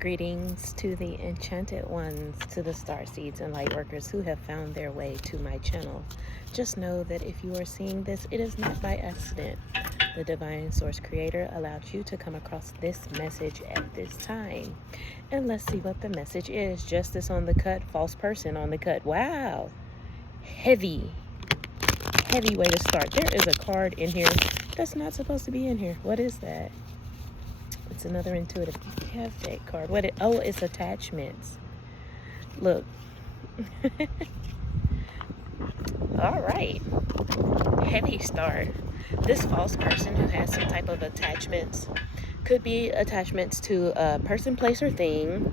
Greetings to the enchanted ones, to the star seeds and light workers who have found their way to my channel. Just know that if you are seeing this, it is not by accident. The Divine Source Creator allowed you to come across this message at this time. And let's see what the message is. Justice on the cut, false person on the cut. Wow. Heavy way to start. There is a card in here that's not supposed to be in here. What is that? It's another intuitive gift card. It's attachments. Look. All right. Heavy start. This false person who has some type of attachments could be attachments to a person, place, or thing.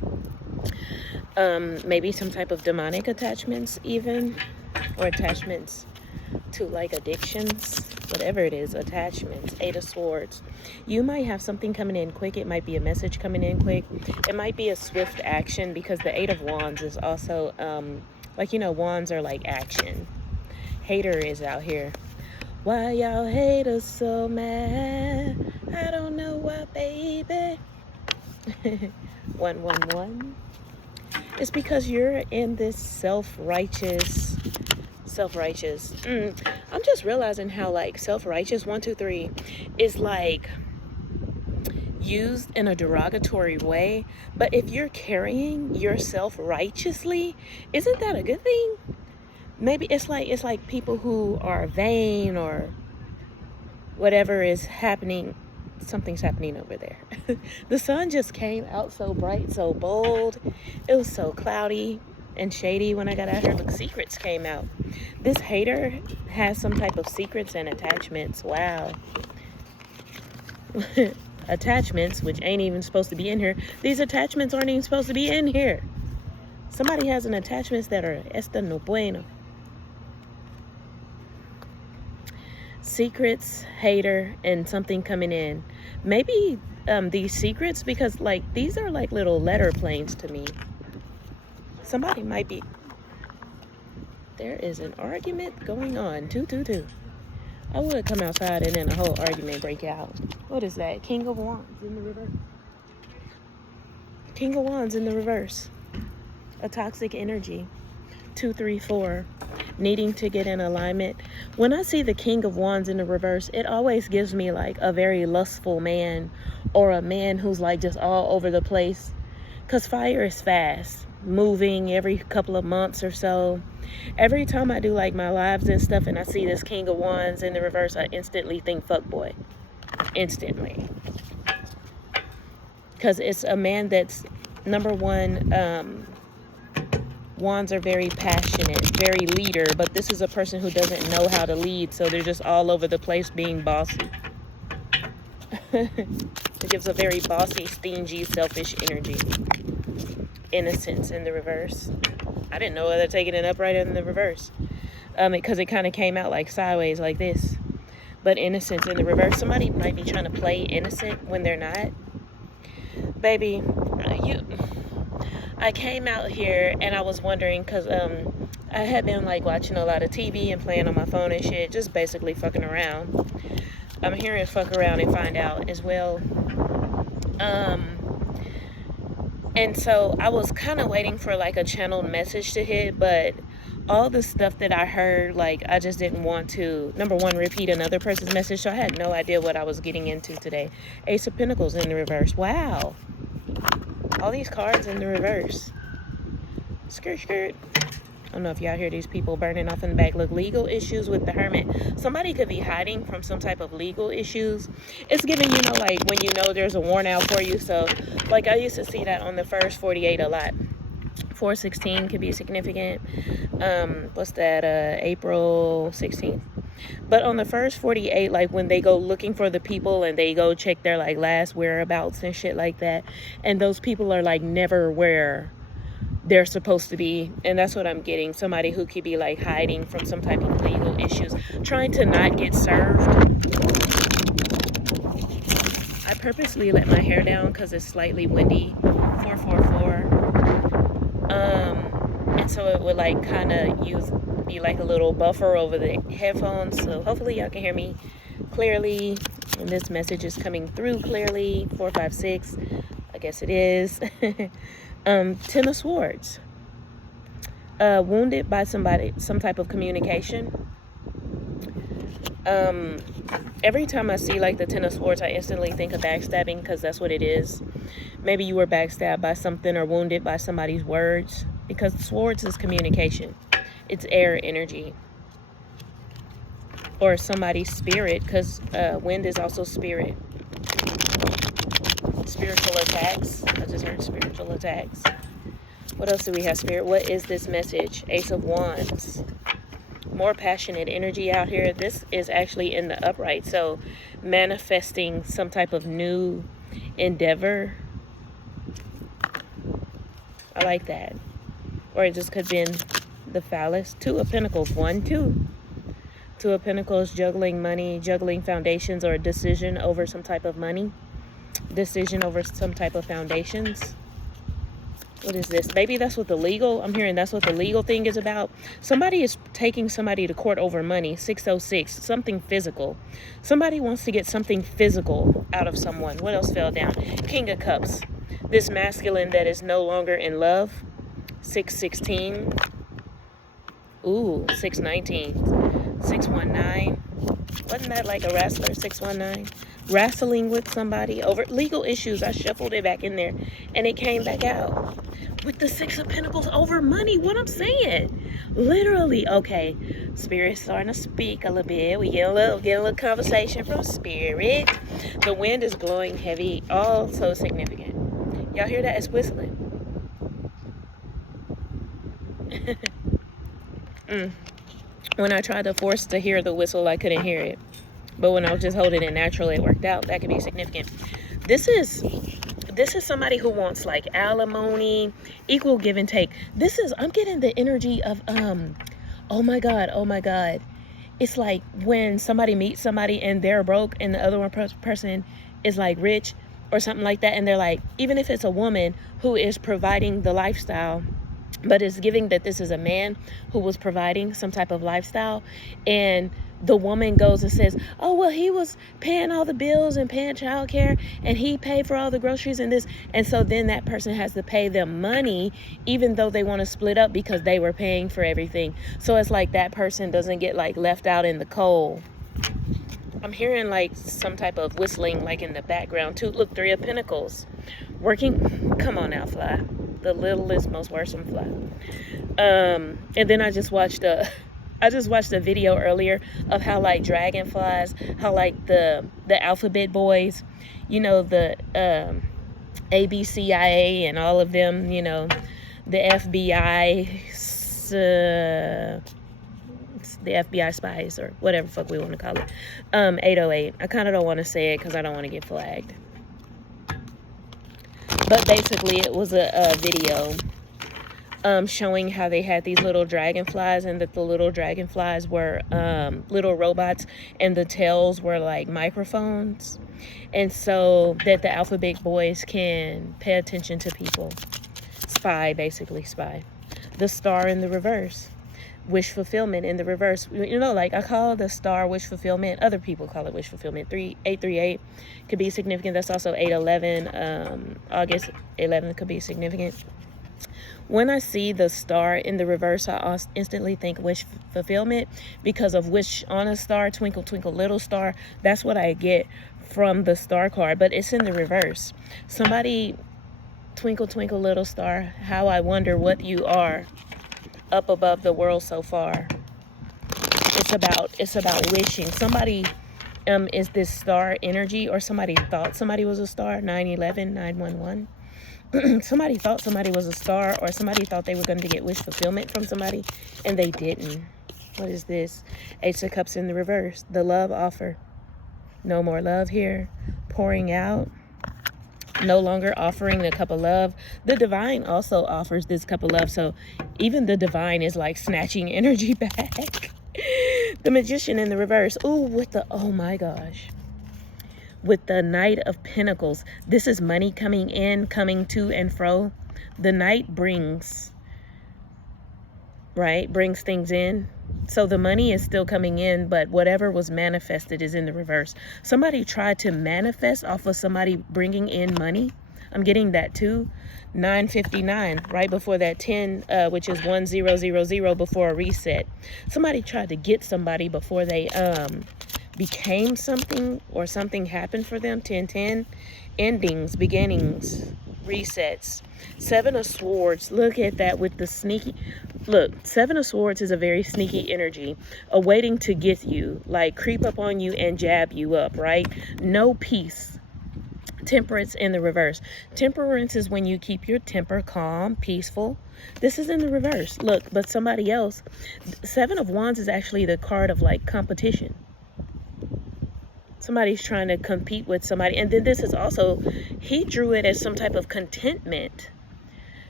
Maybe some type of demonic attachments even, or attachments to like addictions, whatever it is, attachments. Eight of Swords. You might have something coming in quick. It might be a message coming in quick. It might be a swift action, because the Eight of Wands is also wands are like action. Hater is out here. Why y'all haters so mad? I don't know why, baby. 111. It's because you're in this self-righteous. I'm just realizing how like self-righteous 1 2 3 is like used in a derogatory way, but if you're carrying yourself righteously, isn't that a good thing? Maybe it's like people who are vain or whatever is happening. Something's happening over there. The sun just came out so bright, so bold. It was so cloudy and shady when I got out here. Look, secrets came out. This hater has some type of secrets and attachments. Wow. Attachments, which ain't even supposed to be in here. These attachments aren't even supposed to be in here. Somebody has an attachments that are esta no bueno. Secrets, hater, and something coming in. Maybe these secrets, because like these are like little letter planes to me. Somebody might be. There is an argument going on. 222. I would come outside and then a whole argument break out. What is that? King of Wands in the reverse. King of Wands in the reverse. A toxic energy. 2 3 4. Needing to get in alignment. When I see the King of Wands in the reverse, it always gives me like a very lustful man, or a man who's like just all over the place. Because fire is fast, moving every couple of months or so. Every time I do like my lives and stuff and I see this King of Wands in the reverse, I instantly think fuckboy. Instantly. Because it's a man that's, number one, Wands are very passionate, very leader, but this is a person who doesn't know how to lead, so they're just all over the place being bossy. It gives a very bossy, stingy, selfish energy. Innocence in the reverse. I didn't know whether to take it in upright or in the reverse, because it kind of came out like sideways like this. But innocence in the reverse. Somebody might be trying to play innocent when they're not. Baby, I came out here and I was wondering, because I had been like watching a lot of TV and playing on my phone and shit, just basically fucking around. I'm hearing fuck around and find out as well. And so I was kind of waiting for like a channeled message to hit, but all the stuff that I heard, like I just didn't want to, number one, repeat another person's message, so I had no idea what I was getting into today. Ace of Pentacles in the reverse. Wow. All these cards in the reverse. Skirt, skirt. I don't know if y'all hear these people burning off in the back. Look, legal issues with the Hermit. Somebody could be hiding from some type of legal issues. It's giving, like when you know there's a warrant out for you. So, like I used to see that on the first 48 a lot. 416 could be significant. What's that? April 16th. But on the first 48, like when they go looking for the people and they go check their like last whereabouts and shit like that, and those people are like never where they're supposed to be, and that's what I'm getting. Somebody who could be like hiding from some type of legal issues, trying to not get served. I purposely let my hair down because it's slightly windy. 444. And so it would like kind of be like a little buffer over the headphones. So hopefully y'all can hear me clearly, and this message is coming through clearly. 456. I guess it is. Ten of Swords. Wounded by somebody, some type of communication. Every time I see like the Ten of Swords, I instantly think of backstabbing, because that's what it is. Maybe you were backstabbed by something or wounded by somebody's words, because swords is communication. It's air energy. Or somebody's spirit, because wind is also spirit. Spiritual attacks. I just heard spiritual attacks. What else do we have, Spirit? What is this message? Ace of Wands. More passionate energy out here. This is actually in the upright. So manifesting some type of new endeavor. I like that. Or it just could have been the phallus. Two of Pentacles. 1, 2. Two of Pentacles, juggling money, juggling foundations, or a decision over some type of money. Decision over some type of foundations. What is this? Maybe that's what the legal, I'm hearing that's what the legal thing is about. Somebody is taking somebody to court over money. 606, something physical. Somebody wants to get something physical out of someone. What else fell down? King of Cups. This masculine that is no longer in love. 616. Ooh, 619. 619. Wasn't that like a wrestler? 619. Wrestling with somebody over legal issues. I shuffled it back in there and it came back out with the 6 of Pentacles over money. What I'm saying, literally. Okay, Spirit's starting to speak a little bit. We get a little conversation from Spirit. The wind is blowing heavy, all so significant. Y'all hear that? It's whistling. When I tried to force to hear the whistle, I couldn't hear it. But when I was just holding it naturally, it worked out. That could be significant. This is somebody who wants like alimony, equal give and take. I'm getting the energy of, oh my God. It's like when somebody meets somebody and they're broke and the other person is like rich or something like that. And they're like, even if it's a woman who is providing the lifestyle, but it's giving that this is a man who was providing some type of lifestyle, and the woman goes and says, oh, well, he was paying all the bills and paying childcare and he paid for all the groceries and this. And so then that person has to pay them money, even though they want to split up because they were paying for everything. So it's like that person doesn't get like left out in the cold. I'm hearing like some type of whistling like in the background too. Look, 3 of Pentacles. Working. Come on now, fly. The littlest, most worrisome fly. And then I just watched a video earlier of how like dragonflies, how like the alphabet boys, you know, the ABCIA and all of them, you know, the FBI, the FBI spies or whatever fuck we want to call it. 808. I kind of don't want to say it because I don't want to get flagged. But basically it was a video showing how they had these little dragonflies, and that the little dragonflies were little robots and the tails were like microphones, and so that the alphabet boys can pay attention to people. Spy, basically spy. The star in the reverse. Wish fulfillment in the reverse. You know, like I call the star wish fulfillment. Other people call it wish fulfillment. 838 could be significant. That's also 811. August 11th could be significant. When I see the star in the reverse, I instantly think wish fulfillment because of wish on a star, twinkle, twinkle, little star. That's what I get from the star card, but it's in the reverse. Somebody, twinkle, twinkle, little star, how I wonder what you are up above the world so far. It's about wishing. Somebody is this star energy, or somebody thought somebody was a star. 911, 911. Somebody thought somebody was a star, or somebody thought they were going to get wish fulfillment from somebody and they didn't. What is this? Ace of Cups in the reverse. The love offer. No more love here. Pouring out. No longer offering the cup of love. The divine also offers this cup of love. So even the divine is like snatching energy back. The Magician in the reverse. Ooh, with the, oh my gosh. With the Knight of Pentacles. This is money coming in, coming to and fro. The Knight brings, right? Brings things in. So the money is still coming in, but whatever was manifested is in the reverse. Somebody tried to manifest off of somebody bringing in money. I'm getting that too. 959, right before that 10, which is 1000 before a reset. Somebody tried to get somebody before they became something, or something happened for them. 1010, endings, beginnings, resets. Seven of Swords, look at that with the sneaky. Look, Seven of Swords is a very sneaky energy, awaiting to get you, like creep up on you and jab you up, right? No peace. Temperance in the reverse. Temperance is when you keep your temper calm, peaceful. This is in the reverse. Look, but somebody else. Seven of Wands is actually the card of like competition. Somebody's trying to compete with somebody. And then this is also, he drew it as some type of contentment.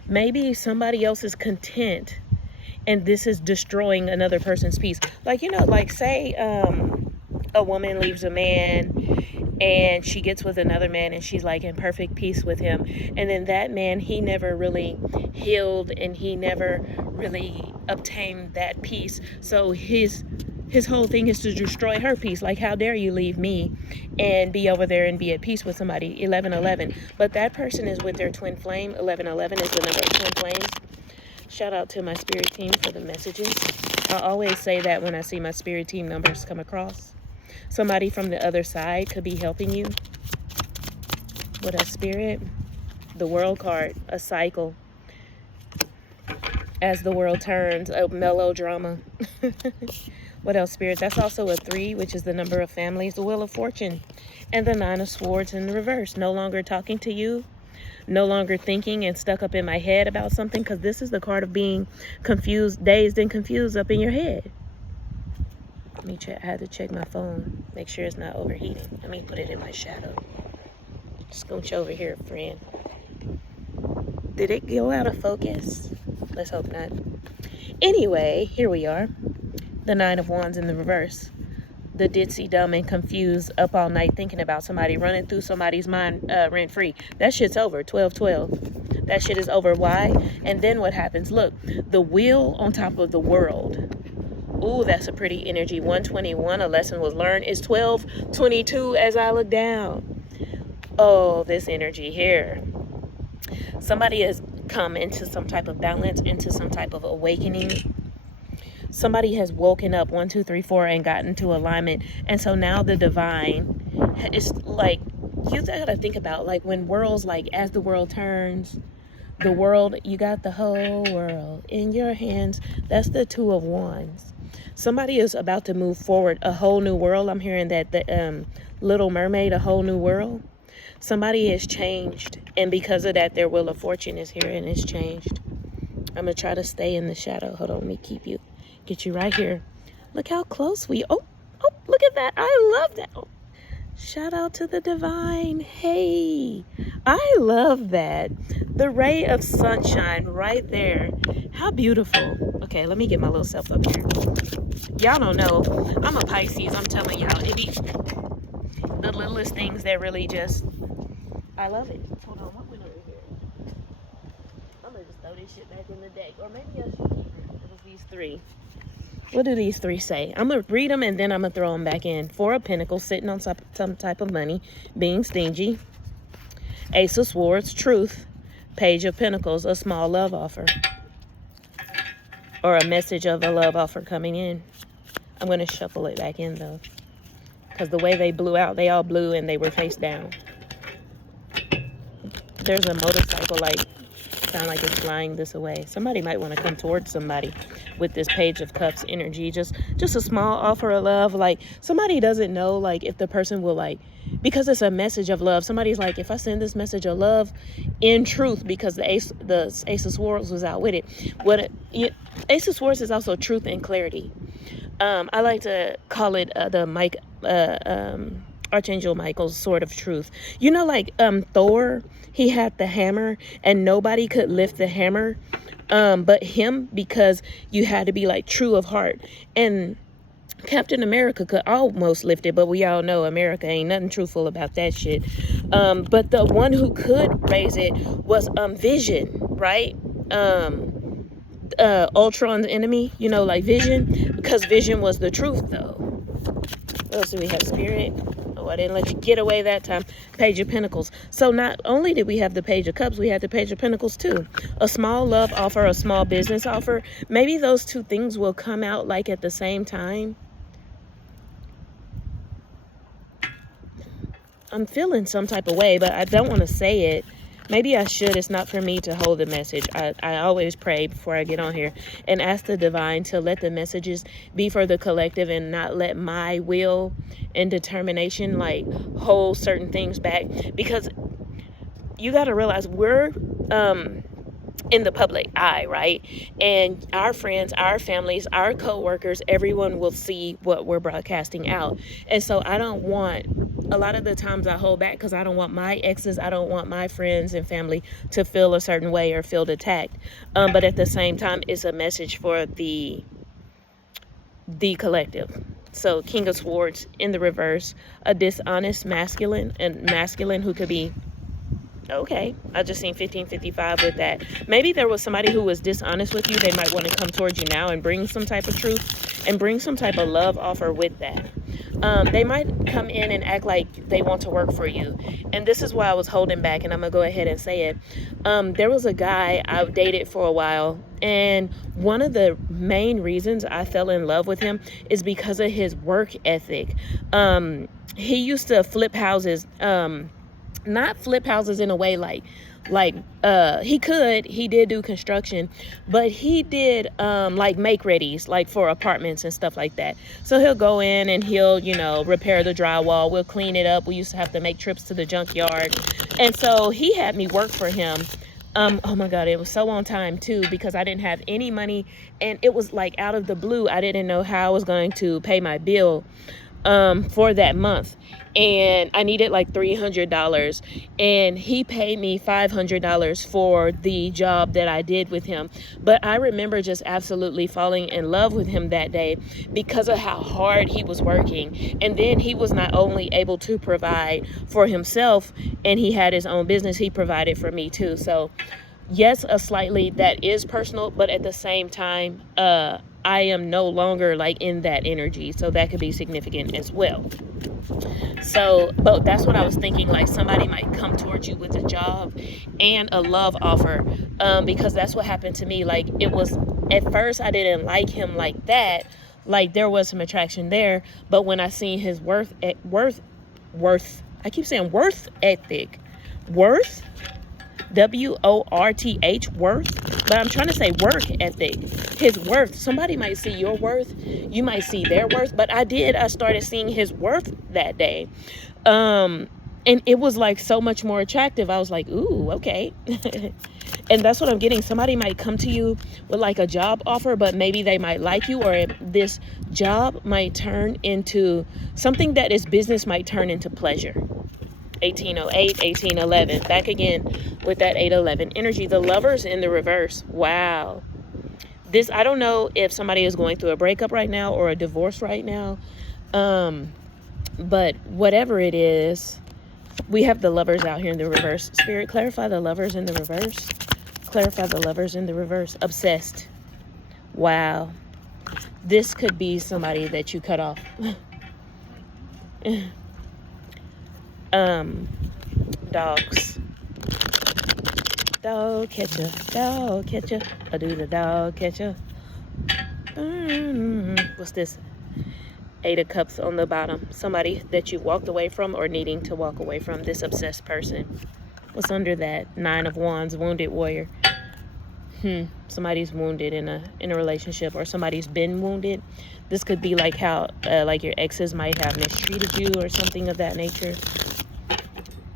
Maybe somebody else is content and this is destroying another person's peace. Like, you know, like say a woman leaves a man and she gets with another man and she's like in perfect peace with him, and then that man, he never really healed and he never really obtained that peace. So his whole thing is to destroy her peace. Like, how dare you leave me and be over there and be at peace with somebody. 1111, but that person is with their twin flame. 1111 is the number of twin flames. Shout out to my spirit team for the messages. I always say that when I see my spirit team numbers come across. Somebody from the other side could be helping you. What else, Spirit? The World card, a cycle. As the world turns, a melodrama. What else, Spirit? That's also a 3, which is the number of families. The Wheel of Fortune. And the 9 of Swords in the reverse. No longer talking to you. No longer thinking and stuck up in my head about something. Because this is the card of being confused, dazed and confused up in your head. Let me check. I had to check my phone. Make sure it's not overheating. Let me put it in my shadow. Scooch over here, friend. Did it go out of focus? Let's hope not. Anyway, here we are. The 9 of Wands in the reverse. The ditzy, dumb, and confused, up all night thinking about somebody, running through somebody's mind rent-free. That shit's over. 1212. That shit is over. Why? And then what happens? Look, the wheel on top of the world. Ooh, that's a pretty energy. 121, a lesson was learned. It's 1222 as I look down. Oh, this energy here. Somebody has come into some type of balance, into some type of awakening. Somebody has woken up 1, 2, 3, 4 and gotten to alignment. And so now the divine is like, you gotta think about like when worlds, like as the world turns, the world, you got the whole world in your hands. That's the 2 of Wands. Somebody is about to move forward, a whole new world. I'm hearing that the Little Mermaid, a whole new world. Somebody has changed, and because of that, their Wheel of Fortune is here and it's changed. I'm gonna try to stay in the shadow. Hold on, let me get you right here. Look how close we. Oh, look at that! I love that. Oh, shout out to the divine. Hey, I love that. The ray of sunshine right there. How beautiful. Okay, let me get my little self up here. Y'all don't know, I'm a Pisces. I'm telling y'all, it be the littlest things that really just, I love it. Hold on, what went over here? I'm gonna just throw this shit back in the deck, or maybe I should keep it. It was these 3. What do these 3 say? I'm gonna read them and then I'm gonna throw them back in. 4 of Pentacles, sitting on some type of money, being stingy. Ace of Swords, truth. Page of Pentacles, a small love offer. Or a message of a love offer coming in. I'm going to shuffle it back in, though. Because the way they blew out, they all blew and they were face down. There's a motorcycle, like, sound like it's flying this way. Somebody might want to come towards somebody with this Page of Cups energy. Just a small offer of love. Like, somebody doesn't know, like, if the person will, like, because it's a message of love. Somebody's like, if I send this message of love in truth, because the Ace of Swords was out with it. Ace of Swords is also truth and clarity. I like to call it Archangel Michael's sword of truth. You know, like Thor, he had the hammer and nobody could lift the hammer but him, because you had to be like true of heart. And Captain America could almost lift it, but we all know America ain't nothing truthful about that shit. But the one who could raise it was Vision, right? Ultron's enemy, you know, like Vision, because Vision was the truth, though. What else do we have? Spirit. Oh, Oh, I didn't let you get away that time. Page of Pentacles. So not only did we have the Page of Cups, we had the Page of Pentacles too. A small love offer, a small business offer. Maybe those two things will come out like at the same time. I'm feeling some type of way, but I don't want to say it. Maybe I should. It's not for me to hold the message. I always pray before I get on here and ask the divine to let the messages be for the collective and not let my will and determination like hold certain things back, because you got to realize we're in the public eye, right? And our friends, our families, our co-workers, everyone will see what we're broadcasting out. And so I don't want, a lot of the times I hold back because I don't want my exes, I don't want my friends and family to feel a certain way or feel attacked. But at the same time, it's a message for the collective. So King of Swords in the reverse, a dishonest masculine, and masculine who could be, okay, I just seen 1555 with that. Maybe there was somebody who was dishonest with you. They might want to come towards you now and bring some type of truth and bring some type of love offer with that. They might come in and act like they want to work for you. And this is why I was holding back, and I'm going to go ahead and say it. There was a guy I dated for a while, and one of the main reasons I fell in love with him is because of his work ethic. He used to flip houses, not flip houses in a way like he did do construction, but he did like make readies like for apartments and stuff like that. So he'll go in and he'll, you know, repair the drywall, we'll clean it up. We used to have to make trips to the junkyard, and so he had me work for him. Oh my God, it was so on time too, because I didn't have any money, and it was like out of the blue. I didn't know how I was going to pay my bill for that month, and I needed like $300, and he paid me $500 for the job that I did with him. But I remember just absolutely falling in love with him that day because of how hard he was working. And then he was not only able to provide for himself, and he had his own business, he provided for me too. So yes, slightly that is personal, but at the same time, I am no longer like in that energy. So that could be significant as well. So, but that's what I was thinking, like somebody might come towards you with a job and a love offer, because that's what happened to me. Like it was, at first I didn't like him like that. Like there was some attraction there, but when I seen his worth, I keep saying worth ethic, worth, W-O-R-T-H, worth, but I'm trying to say work ethic, his worth. Somebody might see your worth, you might see their worth, but I started seeing his worth that day. And it was like so much more attractive. I was like, ooh, okay. And that's what I'm getting. Somebody might come to you with like a job offer, but maybe they might like you, or this job might turn into something that is business, might turn into pleasure. 1808, 1811, back again with that 811 energy. The Lovers in the reverse. Wow. This, I don't know if somebody is going through a breakup right now or a divorce right now, but whatever it is, we have the Lovers out here in the reverse. Spirit, clarify the Lovers in the reverse. Clarify the Lovers in the reverse. Obsessed. Wow. This could be somebody that you cut off. Dogs. Dog catcher, dog catcher. I do the dog catcher. What's this? 8 of Cups on the bottom. Somebody that you walked away from or needing to walk away from. This obsessed person. What's under that? 9 of Wands, wounded warrior. Somebody's wounded in a relationship, or somebody's been wounded. This could be like how like your exes might have mistreated you or something of that nature.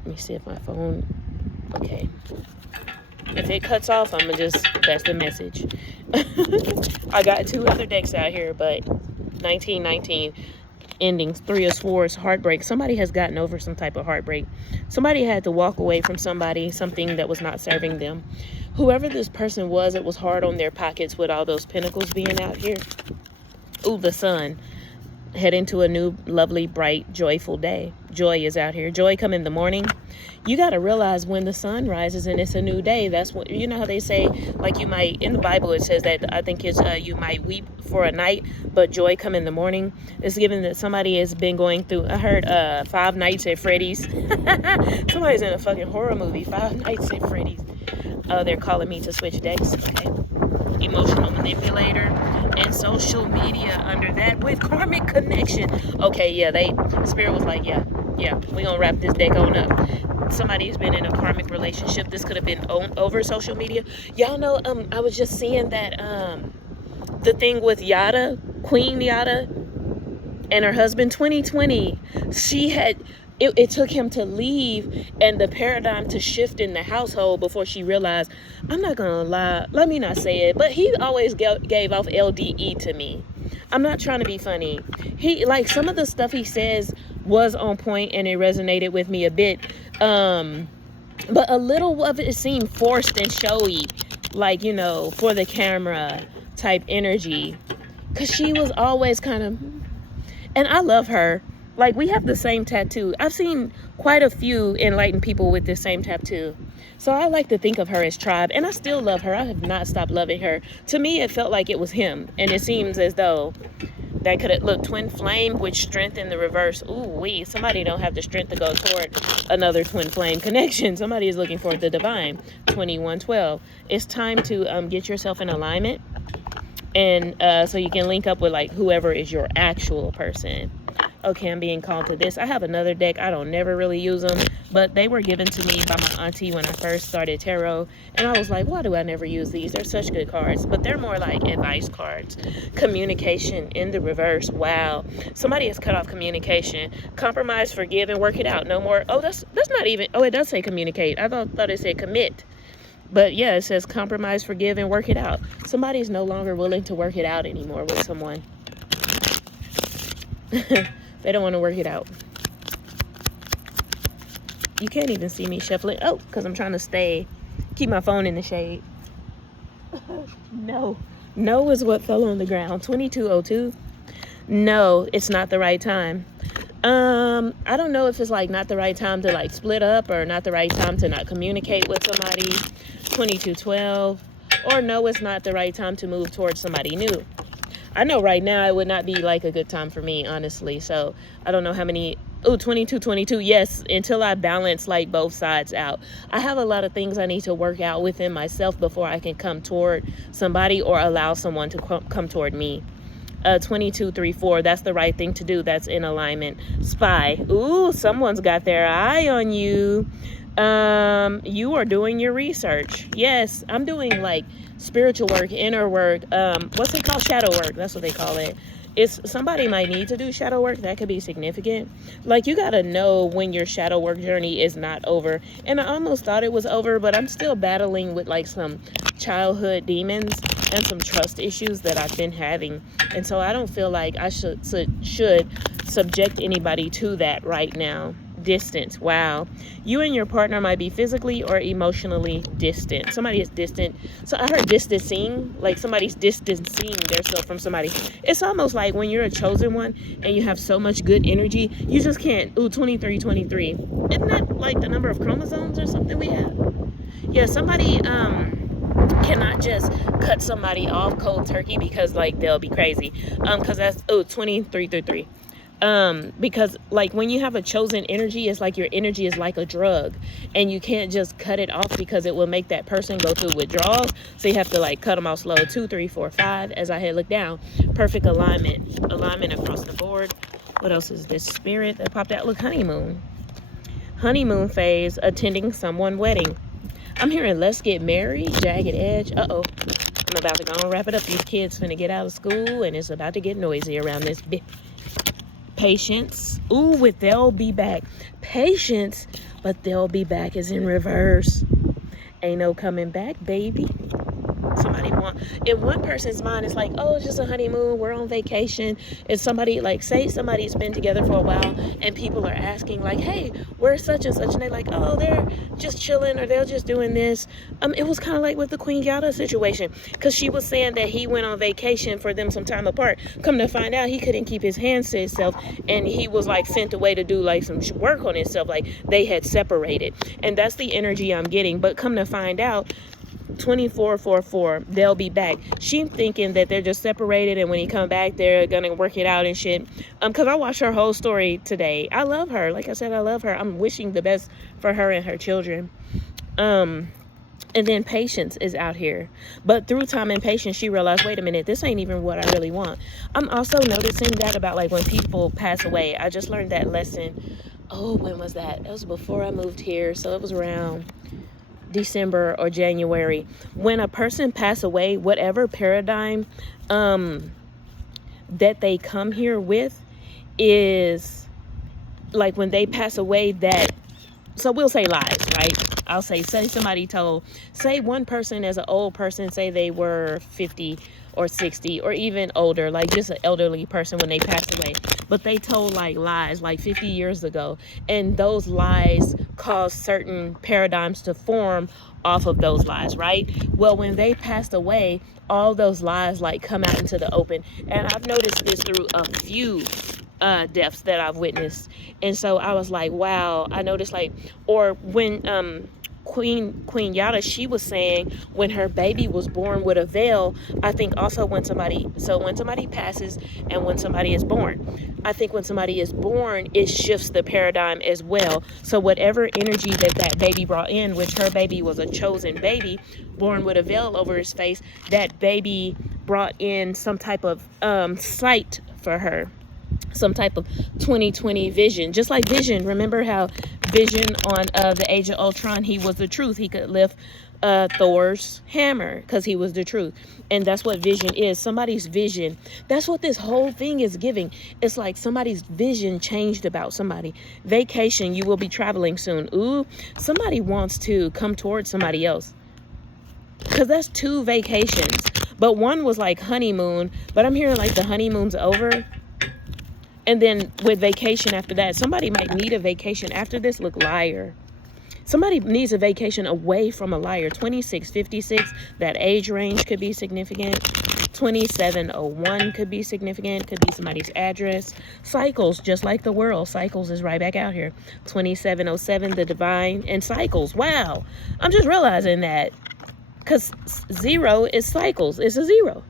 Let me see if my phone, okay. If it cuts off, I'm gonna just, that's the message. I got 2 other decks out here, but 1919 endings, 3 of Swords, heartbreak. Somebody has gotten over some type of heartbreak. Somebody had to walk away from somebody, something that was not serving them. Whoever this person was, it was hard on their pockets with all those pentacles being out here. Ooh, the Sun. Head into a new, lovely, bright, joyful day. Joy is out here. Joy come in the morning. You got to realize when the sun rises and it's a new day, that's what, you know how they say, like you might, in the Bible it says that, I think it's, you might weep for a night, but joy come in the morning. It's given that somebody has been going through, I heard 5 Nights at Freddy's. Somebody's in a fucking horror movie, 5 Nights at Freddy's. They're calling me to switch decks. Okay. Emotional manipulator and social media under that with karmic connection. Okay, yeah, Spirit was like, yeah, we gonna wrap this deck on up. Somebody's been in a karmic relationship. This could have been over social media. Y'all know, I was just seeing that the thing with Yada, Queen Yada, and her husband, 2020, she had, it took him to leave and the paradigm to shift in the household before she realized, I'm not gonna lie, let me not say it, but he always gave off LDE to me. I'm not trying to be funny. He, like, some of the stuff he says was on point and it resonated with me a bit. But a little of it seemed forced and showy, like, you know, for the camera type energy. Cause she was always kind of, and I love her. Like, we have the same tattoo. I've seen quite a few enlightened people with this same tattoo. So I like to think of her as tribe. And I still love her. I have not stopped loving her. To me, it felt like it was him. And it seems as though that could have looked twin flame with strength in the reverse. Ooh, somebody don't have the strength to go toward another twin flame connection. Somebody is looking for the divine. 2112. It's time to get yourself in alignment. And so you can link up with, like, whoever is your actual person. Okay, I'm being called to this. I have another deck. I don't never really use them, but they were given to me by my auntie when I first started tarot. And I was like, why do I never use these? They're such good cards, but they're more like advice cards. Communication in the reverse. Wow. Somebody has cut off communication. Compromise, forgive, and work it out. No more. Oh, that's not even. Oh, it does say communicate. I thought it said commit. But yeah, it says compromise, forgive, and work it out. Somebody's no longer willing to work it out anymore with someone. They don't want to work it out. You can't even see me shuffling. Oh, because I'm trying to keep my phone in the shade. No is what fell on the ground. 2202. No, it's not the right time. I don't know if it's like not the right time to like split up or not the right time to not communicate with somebody. 2212. Or no, it's not the right time to move towards somebody new. I know right now it would not be like a good time for me, honestly. So I don't know how many. Oh, 2222. Yes, until I balance like both sides out. I have a lot of things I need to work out within myself before I can come toward somebody or allow someone to come toward me. 2234. That's the right thing to do. That's in alignment. Spy. Ooh, someone's got their eye on you. You are doing your research. Yes, I'm doing like spiritual work, inner work. What's it called? Shadow work. That's what they call it. It's somebody might need to do shadow work. That could be significant. Like, you got to know when your shadow work journey is not over. And I almost thought it was over, but I'm still battling with like some childhood demons and some trust issues that I've been having. And so I don't feel like I should subject anybody to that right now. Distance. Wow. You and your partner might be physically or emotionally distant. Somebody is distant. So I heard distancing, like somebody's distancing themselves from somebody. It's almost like when you're a chosen one and you have so much good energy, you just can't. Ooh, 2323. Isn't that like the number of chromosomes or something we have? Yeah, somebody cannot just cut somebody off cold turkey because like they'll be crazy. Because that's 2333. Because like when you have a chosen energy, it's like your energy is like a drug and you can't just cut it off because it will make that person go through withdrawals. So you have to like cut them off slow. 2, 3, 4, 5. As I had looked down, perfect alignment across the board. What else is this? Spirit that popped out. Look, honeymoon phase, attending someone wedding. I'm hearing let's get married, jagged edge. I'm about to go and wrap it up. These kids finna get out of school and it's about to get noisy around this bit. Patience. Ooh, with they'll be back. Patience, but they'll be back is in reverse. Ain't no coming back, baby. somebody want. In one person's mind, it's like, oh, it's just a honeymoon, we're on vacation. And somebody, like, say somebody's been together for a while and people are asking, like, hey, where's such and such? And they're like, oh, they're just chilling, or they're just doing this. It was kind of like with the Queen Yada situation, because she was saying that he went on vacation for them some time apart. Come to find out, he couldn't keep his hands to himself, and he was like sent away to do like some work on himself. Like, they had separated, and that's the energy I'm getting. But come to find out, 2444, they'll be back. She's thinking that they're just separated, and when he come back, they're gonna work it out and shit. Because I watched her whole story today. I love her. Like I said, I love her. I'm wishing the best for her and her children. And then Patience is out here. But through time and patience, she realized, wait a minute, this ain't even what I really want. I'm also noticing that about, like, when people pass away. I just learned that lesson. Oh, when was that? It was before I moved here. So it was around December or January. When a person passed away, whatever paradigm that they come here with is, like, when they pass away, that, so we'll say lies, right? I'll say somebody told, say one person as an old person, say they were 50 or 60 or even older, like just an elderly person when they passed away, but they told like lies like 50 years ago, and those lies caused certain paradigms to form off of those lies, right? Well, when they passed away, all those lies like come out into the open. And I've noticed this through a few deaths that I've witnessed. And so I was like, wow. I noticed, like, or when Queen Yada, she was saying when her baby was born with a veil, I think also when somebody passes and when somebody is born, I think when somebody is born, it shifts the paradigm as well. So whatever energy that baby brought in, which her baby was a chosen baby born with a veil over his face, that baby brought in some type of sight for her, some type of 2020 vision. Just like Vision. Remember how Vision on the Age of Ultron, he was the truth. He could lift Thor's hammer because he was the truth. And that's what vision is. Somebody's vision. That's what this whole thing is giving. It's like somebody's vision changed about somebody. Vacation, you will be traveling soon. Ooh, somebody wants to come towards somebody else, because that's 2 vacations. But one was like honeymoon, but I'm hearing like the honeymoon's over. And then with vacation after that, somebody might need a vacation after this. Look, liar. Somebody needs a vacation away from a liar. 2656, that age range could be significant. 2701 could be significant. Could be somebody's address. Cycles, just like the world. Cycles is right back out here. 2707, the divine. And cycles. Wow. I'm just realizing that. Because 0 is cycles. It's a 0.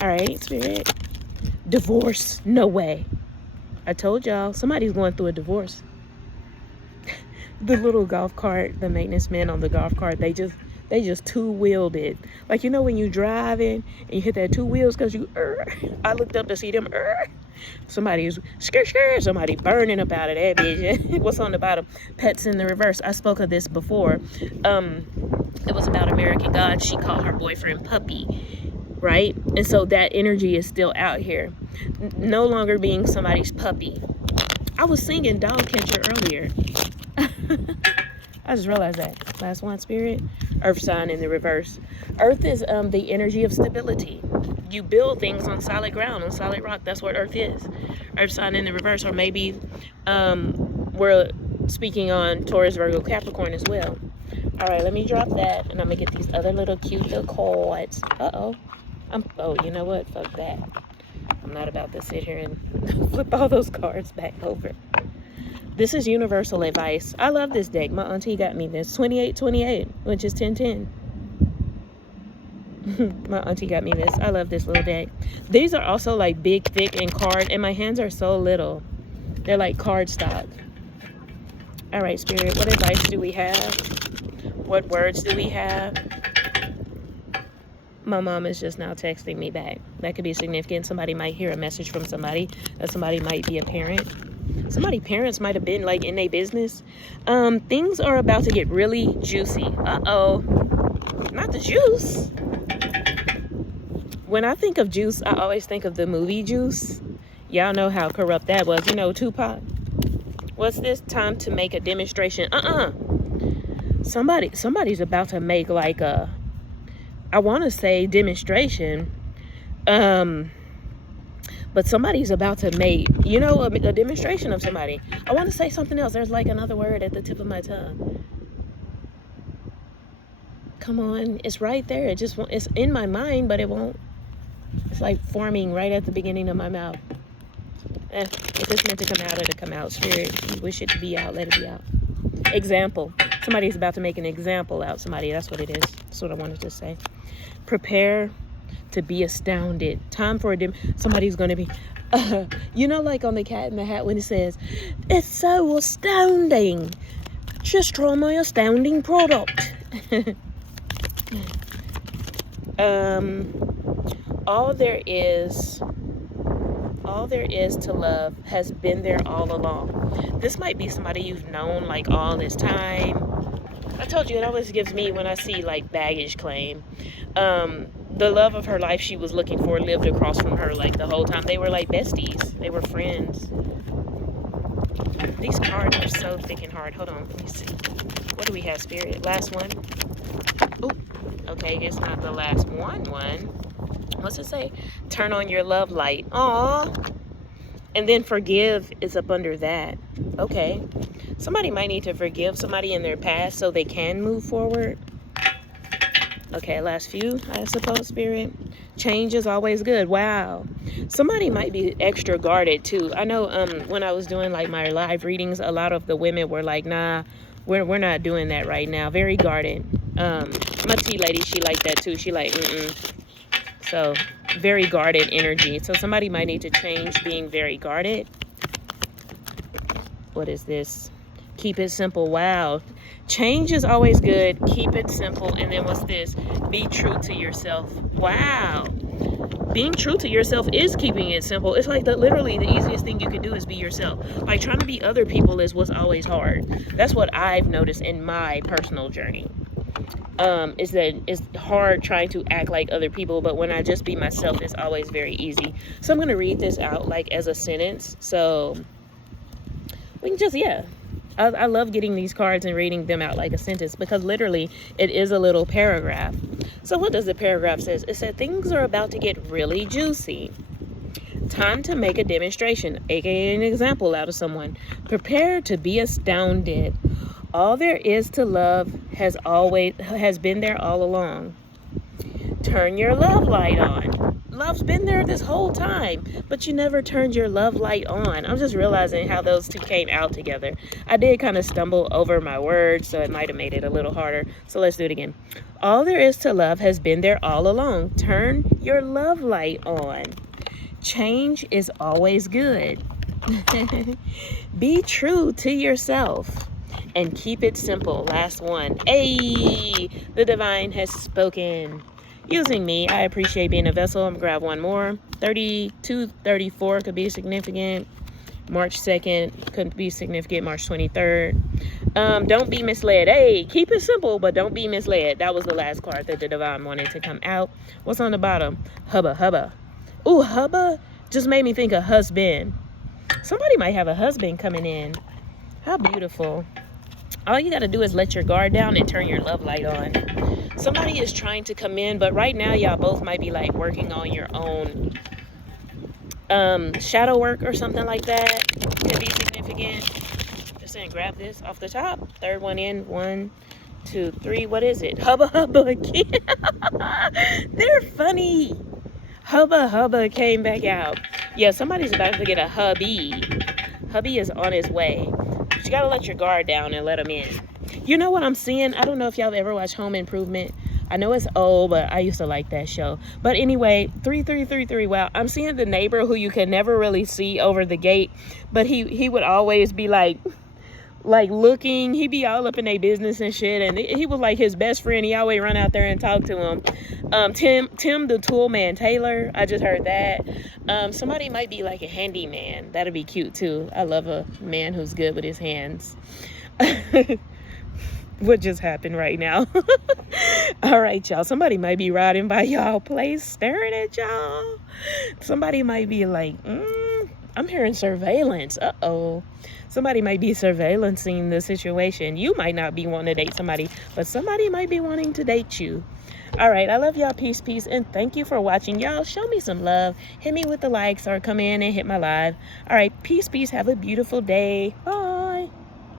All right, Spirit. Divorce, no way. I told y'all, somebody's going through a divorce. The little golf cart, the maintenance man on the golf cart, they just 2-wheeled it. Like, you know when you driving and you hit that 2 wheels because you I looked up to see them somebody's somebody burning up out of that bitch. What's on the bottom? Pets in the reverse. I spoke of this before. It was about American Gods. She called her boyfriend Puppy. Right? And so that energy is still out here. No longer being somebody's puppy. I was singing Dog Catcher earlier. I just realized that. Last one, Spirit. Earth sign in the reverse. Earth is the energy of stability. You build things on solid ground, on solid rock. That's what Earth is. Earth sign in the reverse. Or maybe we're speaking on Taurus, Virgo, Capricorn as well. All right, let me drop that. And I'm going to get these other little cute little cards. Uh-oh. Oh, you know what? Fuck that. I'm not about to sit here and flip all those cards back over. This is universal advice. I love this deck. My auntie got me this. 2828, which is 1010. My auntie got me this. I love this little deck. These are also like big, thick, and card, and my hands are so little. They're like card stock. All right, Spirit, what advice do we have? What words do we have? My mom is just now texting me back. That could be significant. Somebody might hear a message from somebody. That somebody might be a parent. Somebody's parents might have been like in their business. Things are about to get really juicy. Uh-oh. Not the juice. When I think of juice, I always think of the movie Juice. Y'all know how corrupt that was. You know, Tupac. What's this? Time to make a demonstration. somebody's about to make like a, I want to say demonstration, but somebody's about to make, a demonstration of somebody. I want to say something else. There's like another word at the tip of my tongue. Come on, it's right there. It's in my mind, but it won't. It's like forming right at the beginning of my mouth. If it's meant to come out, it'll come out. Spirit, you wish it to be out, let it be out. Example. Somebody's about to make an example out of somebody. That's what it is. That's what I wanted to say. Prepare to be astounded. Time for somebody's going to be, like on the Cat in the Hat when it says, it's so astounding. Just try my astounding product. All there is to love has been there all along. This might be somebody you've known like all this time. I told you, it always gives me when I see like baggage claim. The love of her life she was looking for lived across from her like the whole time. They were like besties. They were friends. These cards are so thick and hard. Hold on, let me see. What do we have, Spirit? Last one. Oh, okay, it's not the last one. What's it say? Turn on your love light. Aw. And then forgive is up under that. Okay. Somebody might need to forgive somebody in their past so they can move forward. Okay, last few, I suppose, Spirit. Change is always good. Wow. Somebody might be extra guarded too. I know when I was doing like my live readings, a lot of the women were like, nah, we're not doing that right now. Very guarded. My tea lady, she like that too. She like, So very guarded energy. So somebody might need to change being very guarded. What is this? Keep it simple. Wow. Change is always good. Keep it simple. And then what's this? Be true to yourself. Wow. Being true to yourself is keeping it simple. It's like literally the easiest thing you can do is be yourself. Like trying to be other people is what's always hard. That's what I've noticed in my personal journey. Is that it's hard trying to act like other people, but when I just be myself, it's always very easy. So I'm going to read this out like as a sentence. So we can just, I love getting these cards and reading them out like a sentence because literally it is a little paragraph. So what does the paragraph say? It said things are about to get really juicy. Time to make a demonstration, aka an example out of someone. Prepare to be astounded. All there is to love has been there all along. Turn your love light on. Love's been there this whole time, but you never turned your love light on. I'm just realizing how those two came out together. I did kind of stumble over my words, so it might have made it a little harder. So let's do it again. All there is to love has been there all along. Turn your love light on. Change is always good. Be true to yourself and keep it simple. Last one. Hey, the divine has spoken. Using me, I appreciate being a vessel. I'm gonna grab one more. 3234 could be significant. March 2nd could be significant. March 23rd. Don't be misled. Hey, keep it simple, but don't be misled. That was the last card that the divine wanted to come out. What's on the bottom? Hubba. Ooh, hubba just made me think of husband. Somebody might have a husband coming in. How beautiful. All you got to do is let your guard down and turn your love light on. Somebody is trying to come in, but right now y'all both might be like working on your own shadow work or something like that. Could be significant. Just saying, grab this off the top. Third one in. 1, 2, 3. What is it? Hubba again. They're funny. Hubba came back out. Yeah, somebody's about to get a hubby. Hubby is on his way. But you gotta let your guard down and let him in. You know what I'm seeing? I don't know if y'all have ever watched Home Improvement. I know it's old, but I used to like that show. But anyway, 3333. Wow, I'm seeing the neighbor who you can never really see over the gate, but he would always be like looking. He'd be all up in their business and shit, and he was like his best friend. He always run out there and talk to him. Tim the Tool Man Taylor. I just heard that. Somebody might be like a handyman. That'd be cute too. I love a man who's good with his hands. What just happened right now? All right, y'all. Somebody might be riding by y'all place staring at y'all. Somebody might be like, I'm hearing surveillance. Uh-oh. Somebody might be surveillancing the situation. You might not be wanting to date somebody, but somebody might be wanting to date you. All right, I love y'all. Peace, peace, and thank you for watching. Y'all, show me some love. Hit me with the likes or come in and hit my live. All right, peace, peace. Have a beautiful day. Bye.